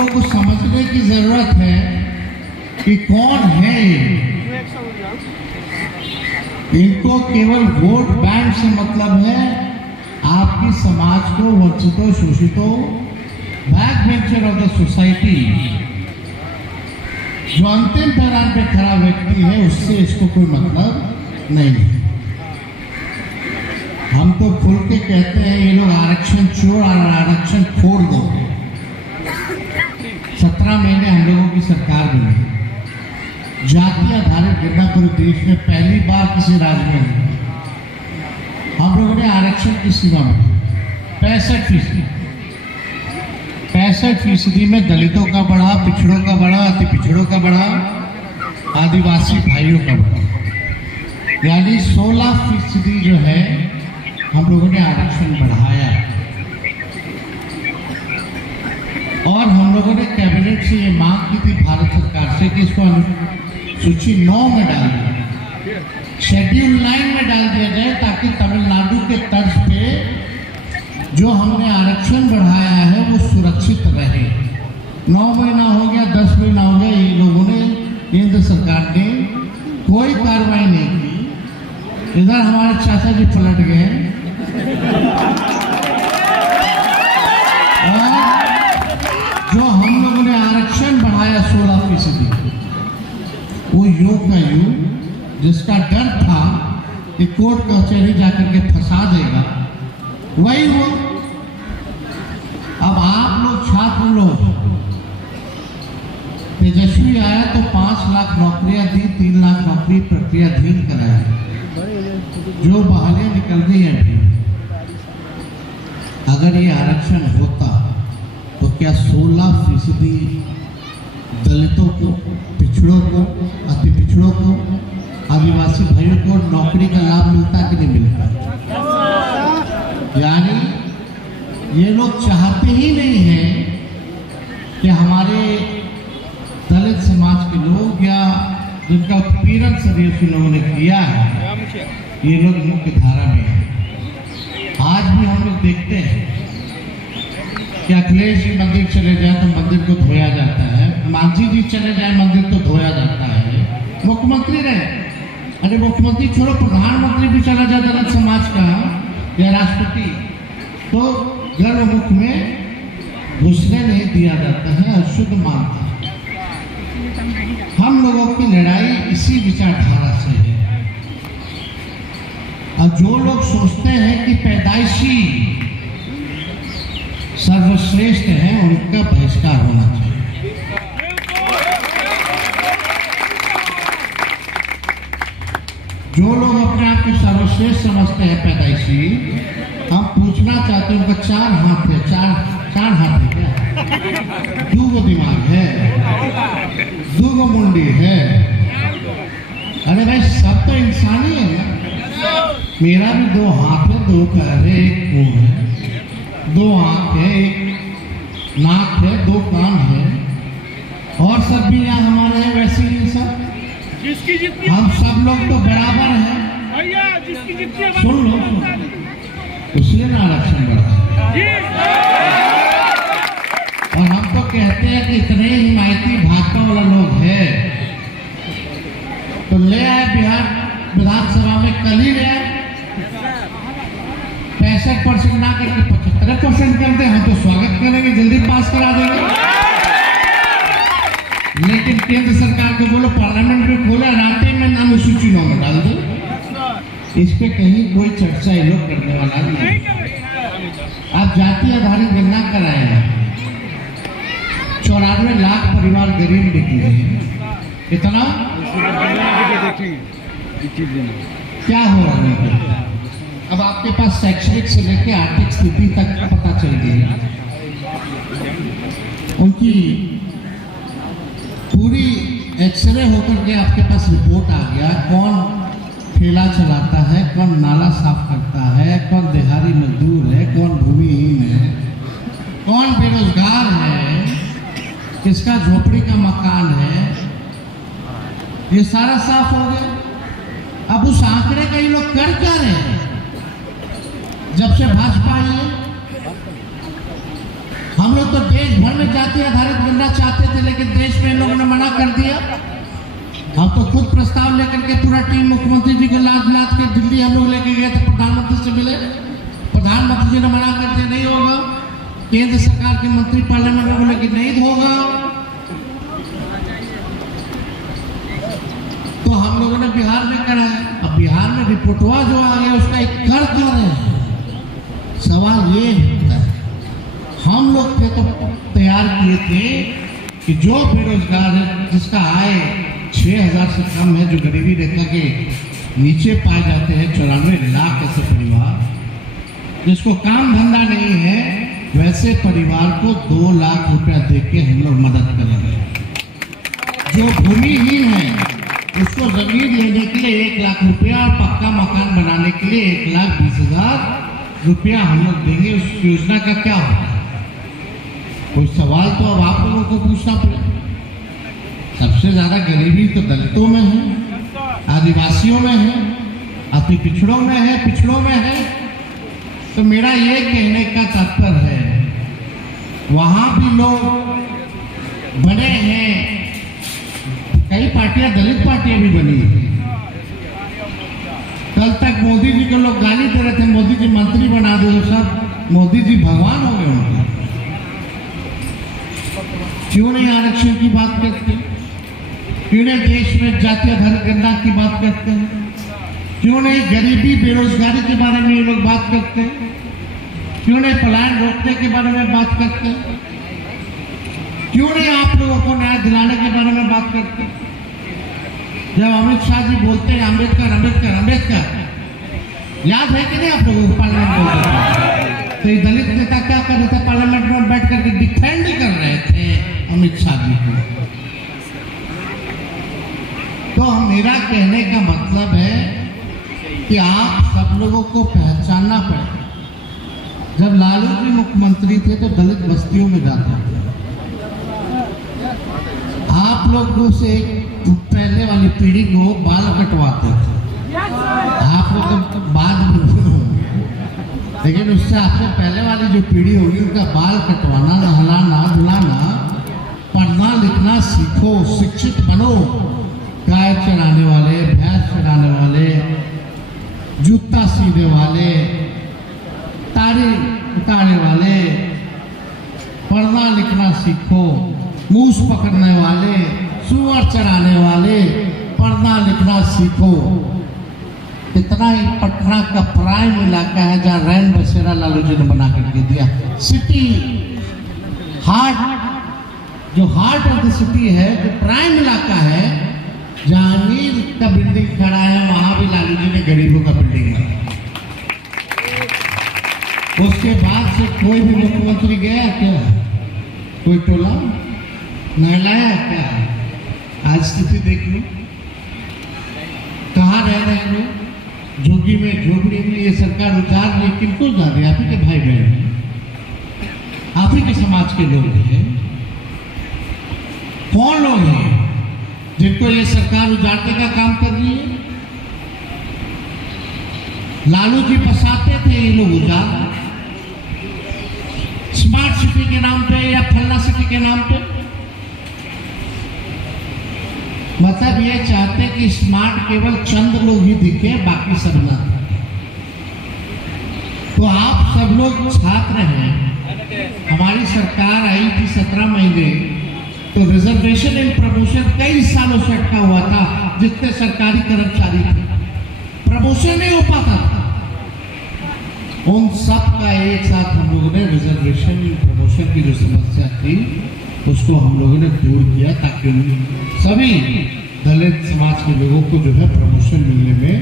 लोगों को समझने की जरूरत है कि कौन है ये। इनको केवल वोट बैंक से मतलब है। आपकी समाज को वंचितों शोषितों back bencher of the society जो अंतिम पैरान पे खड़ा व्यक्ति है उससे इसको कोई मतलब नहीं है। हम तो खुल के कहते हैं ये लोग आरक्षण चोर और आरक्षण फोड़ दो। 17 महीने हम लोगों की सरकार बनी। जाति आधारित गणना पूरे देश में पहली बार किसी राज्य में हुई। हम लोगों ने आरक्षण की सीमा में 65% में दलितों का बढ़ा, पिछड़ों का बढ़ा, अति पिछड़ों का बढ़ा, आदिवासी भाइयों का बढ़ा, यानी 16% जो है हम लोगों ने आरक्षण बढ़ाया। और हम लोगों ने कैबिनेट से ये मांग की थी भारत सरकार से कि इसको सूची 9 में डाल दिया, शेड्यूल 9 में डाल दिया जाए ताकि तमिलनाडु के तर्ज पे जो हमने आरक्षण बढ़ाया है वो सुरक्षित रहे। 9 महीना हो गया, 10 महीना हो गया, ये लोगों ने, केंद्र सरकार ने कोई कार्रवाई नहीं की। इधर हमारे चाचा जी पलट गए और जो हम लोगों ने आरक्षण बढ़ाया 16%, वो योग का योग जिसका डर था कि कोर्ट कचहरी जाकर के फंसा देगा, वही वो। अब आप लोग छात्र लोग, तेजस्वी आया तो 5 लाख नौकरियां दी, 3 लाख नौकरी प्रक्रियाधीन कराई, जो बहालियां निकल रही हैं। अगर ये आरक्षण होता तो क्या 16% दलितों को, पिछड़ों को, अति पिछड़ों को, आदिवासी भाइयों को नौकरी का लाभ मिलता कि नहीं मिलता? यानी ये लोग चाहते ही नहीं हैं कि हमारे दलित समाज के लोग या जिनका उत्पीड़न सदियों लोगों ने किया है, ये लोग मुख्य धारा में हैं। आज भी हम लोग देखते हैं कि अखिलेश जी मंदिर चले जाए तो मंदिर को धोया जाता है, मांझी जी चले जाए मंदिर तो धोया जाता है। मुख्यमंत्री रहे, अरे मुख्यमंत्री छोड़ो, प्रधानमंत्री भी चला जाए दलित समाज का या राष्ट्रपति, तो गर्भमुख में घुसने नहीं दिया जाता है, अशुद्ध मानता है। हम लोगों की लड़ाई इसी विचारधारा से है। और जो लोग सोचते हैं कि पैदाइशी सर्वश्रेष्ठ है, उनका बहिष्कार होना चाहिए। जो लोग अपने आप को सर्वश्रेष्ठ समझते हैं पैदाइशी, हम पूछना चाहते हैं उनका 4 हाथ है, चार हाथ है क्या? 2 दिमाग है, 2 मुंडी है। अरे भाई सब तो इंसान ही है ना। मेरा भी 2 हाथ है, 2 पैर है, 1 मुंह है, 2 आँख है, 1 नाक है, 2 कान है, और सब भी यहाँ हमारे हैं वैसे ही सब। हम सब लोग तो बराबर हैं। सुन लो, इसलिए ना आरक्षण बढ़ा। और हम तो कहते हैं कि इतने हिमायती भाजपा वाला लोग है तो ले आए बिहार विधानसभा में, कल ही ले आए। 65% ना करके 75% कर दे, हम तो स्वागत करेंगे, जल्दी पास करा देंगे। लेकिन केंद्र सरकार को बोलो पार्लियामेंट में खोला, रास्ते में नाम सूची 9 में डाल दो। इस पे कहीं कोई चर्चा ये लोग करने वाला नहीं। आप जाति आधारित गणना कराए हैं, 94 लाख परिवार गरीब निकले हैं। इतना क्या हो रहा है? अब आपके पास शैक्षणिक से लेकर आर्थिक स्थिति तक पता चल गई, उनकी पूरी एक्सरे होकर के आपके पास रिपोर्ट आ गया। कौन ठेला चलाता है, कौन नाला साफ करता है, कौन दिहाड़ी मजदूर है, कौन भूमिहीन है, कौन बेरोजगार है, किसका झोपड़ी का मकान है, ये सारा साफ हो गया। अब उस आंकड़े का ये लोग कर क्या रहे हैं? जब से भाजपा आई है हम लोग लोग तो देश भर में जाति आधारित गणना चाहते थे, लेकिन देश में इन लोगों ने मना कर दिया। हम तो खुद प्रस्ताव लेकर के पूरा टीम मुख्यमंत्री जी को लाद के दिल्ली हम लोग लेके गए थे, प्रधानमंत्री से मिले। प्रधानमंत्री जी ने मना कर दिया, नहीं होगा। केंद्र सरकार के मंत्री पार्लियामेंट में बोले कि नहीं होगा। तो हम लोगों ने बिहार में कराया। अब बिहार में रिपोर्टवा जो आ गया उसका एक कर रहे हैं। सवाल ये होता है, हम लोग थे तो तैयार किए थे कि जो बेरोजगार है, जिसका आय 6,000 से कम है, जो गरीबी रेखा के नीचे पाए जाते हैं, 94 लाख ऐसे परिवार, जिसको काम धंधा नहीं है, वैसे परिवार को 2 लाख रुपया देके हम लोग मदद करेंगे। जो भूमिहीन है उसको जमीन लेने के लिए 1 लाख रुपया और पक्का मकान बनाने के लिए 1,20,000 रुपया हम लोग देंगे। उस योजना का क्या होगा? कोई सवाल तो अब आप लोगों को पूछना पड़ेगा। सबसे ज्यादा गरीबी तो दलितों में है, आदिवासियों में है, अति पिछड़ों में है, पिछड़ों में है। तो मेरा ये कहने का तात्पर्य है, वहां भी लोग बने हैं, कई पार्टियां, दलित पार्टियां भी बनी है। कल तक मोदी जी को लोग गाली दे रहे थे, मोदी जी मंत्री बना दे, सब मोदी जी भगवान हो गए उनके। क्यों नहीं आरक्षण की बात करते? क्यों नहीं देश में जातीय जनगणना की बात करते हैं? क्यों नहीं गरीबी बेरोजगारी के बारे में ये लोग बात करते हैं? क्यों नहीं पलायन रोकने के बारे में बात करते हैं? क्यों नहीं आप लोगों को न्याय दिलाने के बारे में बात करते हैं? जब अमित शाह जी बोलते हैं अम्बेडकर अम्बेडकर अम्बेडकर, याद है कि नहीं आप लोगों को? पार्लियामेंट बोलते तो ये दलित नेता क्या कर रहे थे? पार्लियामेंट में बैठ करके डिफेंड कर रहे थे अमित शाह जी को। तो मेरा कहने का मतलब है कि आप सब लोगों को पहचानना पड़ेगा। जब लालू जी मुख्यमंत्री थे तो दलित बस्तियों में जाते थे। आप लोगों से पहले वाली पीढ़ी को बाल कटवाते थे। आप लोग तो बाद में होंगे, लेकिन उससे आपसे पहले वाली जो पीढ़ी होगी उनका बाल कटवाना, नहलाना धुलाना, पढ़ना लिखना सीखो, शिक्षित बनो। गाय चराने वाले, भैंस चराने वाले, जूता सीने वाले, तारी उतारने वाले, पढ़ना लिखना सीखो। मूस पकड़ने वाले, सुअर चराने वाले, पढ़ना लिखना सीखो। इतना ही पटना का प्राइम इलाका है जहाँ रैन बसेरा लालू जी ने बना करके दिया। सिटी हार्ट, जो हार्ट ऑफ द सिटी है, जो प्राइम इलाका है, जहांगीर का बिल्डिंग खड़ा है, वहां भी लालू जी ने गरीबों का बिल्डिंग बनाया। उसके बाद से कोई भी मुख्यमंत्री गया क्या? कोई टोला नहलाया क्या? आज स्थिति देख लो, कहाँ रह रहे हैं लोग? झोगी में, झोपड़ी में। ये सरकार उतार रही, किनको जा रही? आप ही के भाई बहन, आप ही के समाज के लोग हैं। कौन लोग हैं जिनको ये सरकार उजाड़ने का काम कर रही है? लालू जी बसाते थे, ये लोग उजाड़। स्मार्ट सिटी के नाम पे या फल्ला सिटी के नाम पे, मतलब ये चाहते कि स्मार्ट केवल चंद लोग ही दिखे, बाकी सब ना। तो आप सब लोग छात्र हैं। हमारी सरकार आई थी 17 महीने, तो रिजर्वेशन इन प्रमोशन कई सालों से अटका हुआ था। जितने सरकारी कर्मचारी थे, प्रमोशन नहीं हो पाता था। उन सब का एक साथ हम लोगों ने रिजर्वेशन प्रमोशन की जो समस्या थी उसको हम लोगों ने दूर किया, ताकि सभी दलित समाज के लोगों को जो है प्रमोशन मिलने में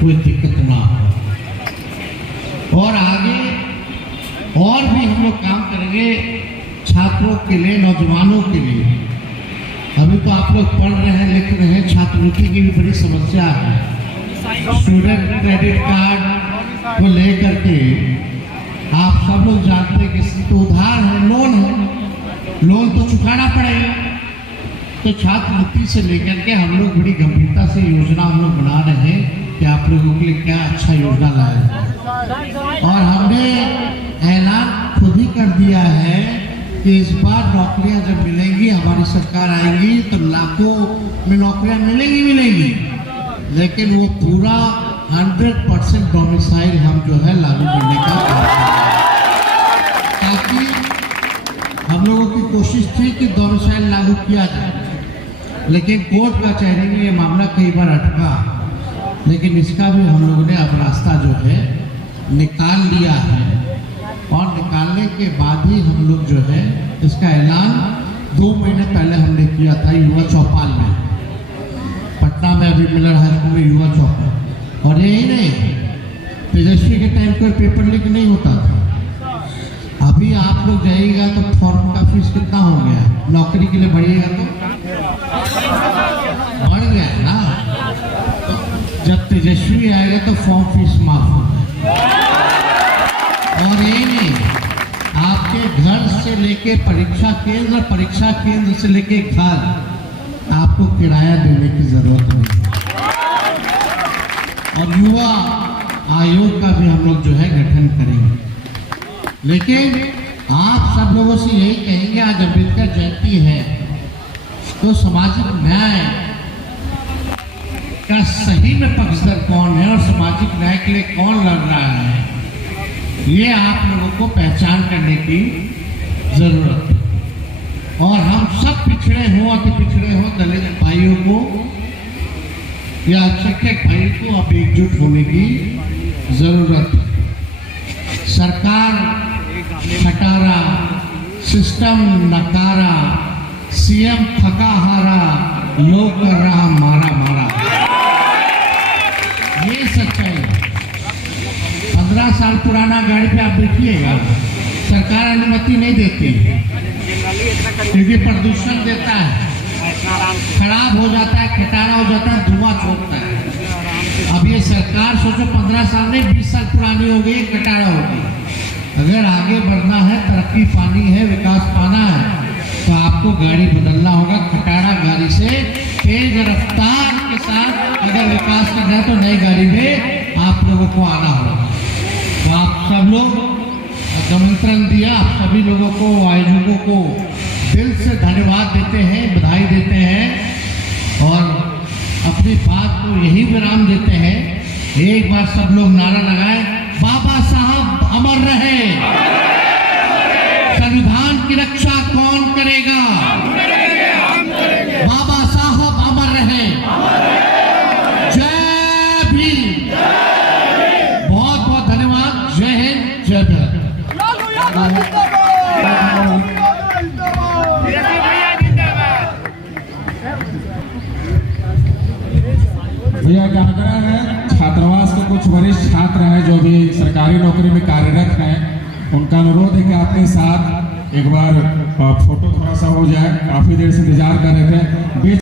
कोई दिक्कत ना हो। और आगे और भी हम लोग काम करेंगे छात्रों के लिए, नौजवानों के लिए। अभी तो आप लोग पढ़ रहे हैं, लिख रहे हैं, छात्रवृत्ति की भी बड़ी समस्या है। स्टूडेंट क्रेडिट कार्ड को लेकर के आप सब लोग जानते हैं कि तो उधार है, लोन है, लोन तो चुकाना पड़ेगा। तो छात्रवृत्ति से लेकर के हम लोग बड़ी गंभीरता से योजना हम लोग बना रहे हैं कि आप लोगों के लिए क्या अच्छा योजना लाए। और हमने ऐलान खुद ही कर दिया है कि इस बार नौकरियां जब मिलेंगी, हमारी सरकार आएगी तो लाखों में नौकरियां मिलेंगी, लेकिन वो पूरा 100% डोमिसाइल हम जो है लागू करने का ताकि हम लोगों की कोशिश थी कि डोमिसाइल लागू किया जाए, लेकिन कोर्ट कचहरी में ये मामला कई बार अटका, लेकिन इसका भी हम लोगों ने अब रास्ता जो है निकाल लिया है और निकालने के बाद ही हम लोग जो है इसका ऐलान 2 महीने पहले हमने किया था युवा चौपाल में, पटना में अभी मिलर हाई स्कूल में युवा चौपाल। और यही नहीं, तेजस्वी के टाइम पर पेपर लीक नहीं होता था। अभी आप लोग जाइएगा तो फॉर्म का फीस कितना हो गया, नौकरी के लिए बढ़िएगा तो बढ़ गया है ना, तो जब तेजस्वी आएगा तो फॉर्म फीस माफ हो गया। और यही नहीं, आपके घर से लेके परीक्षा केंद्र से लेके घर आपको किराया देने की जरूरत नहीं। और युवा आयोग का भी हम लोग जो है गठन करेंगे। लेकिन आप सब लोगों से यही कहेंगे, आज अम्बेडकर जयंती है तो सामाजिक न्याय का सही में पक्षधर कौन है और सामाजिक न्याय के लिए कौन लड़ रहा है, ये आप लोगों को पहचान करने की जरूरत है। और हम सब पिछड़े हों, अति पिछड़े हों, दलित भाइयों को या अल्पसंख्यक भाई को अब एकजुट होने की जरूरत है। सरकार खटारा, सिस्टम नकारा, सीएम थका हारा, लोग कर रहा मारा, ये सच्चाई है। 15 साल पुराना गाड़ी पे आप देखिएगा, सरकार अनुमति नहीं देती क्योंकि प्रदूषण देता है, खराब हो जाता है, खटारा हो जाता है, धुआं छोड़ता है। अब ये सरकार सोचो 15 साल नहीं 20 साल पुरानी हो गई, खटारा हो गई। अगर आगे बढ़ना है, तरक्की पानी है, विकास पाना है, तो आपको गाड़ी बदलना होगा। खटारा गाड़ी से तेज रफ्तार के साथ अगर विकास करना है तो नई गाड़ी में आप लोगों को आना होगा। तो आप सब लोग आमंत्रण दिया, आप सभी लोगों को, आयोजकों को दिल से धन्यवाद देते हैं, बधाई देते हैं और अपनी बात को यही विराम देते हैं। एक बार सब लोग नारा लगाए, बाबा साहब अमर रहे, संविधान की रक्षा कौन करेगा, बाबा साहब अमर रहे, जय भीम। बहुत बहुत धन्यवाद, जय हिंद, जय भारत। भैया क्या आग्रह है, छात्रावास के कुछ वरिष्ठ छात्र हैं जो भी सरकारी नौकरी में कार्यरत हैं, उनका अनुरोध है कि आपके साथ एक बार फोटो थोड़ा सा हो जाए, काफी देर से इंतजार कर रहे थे।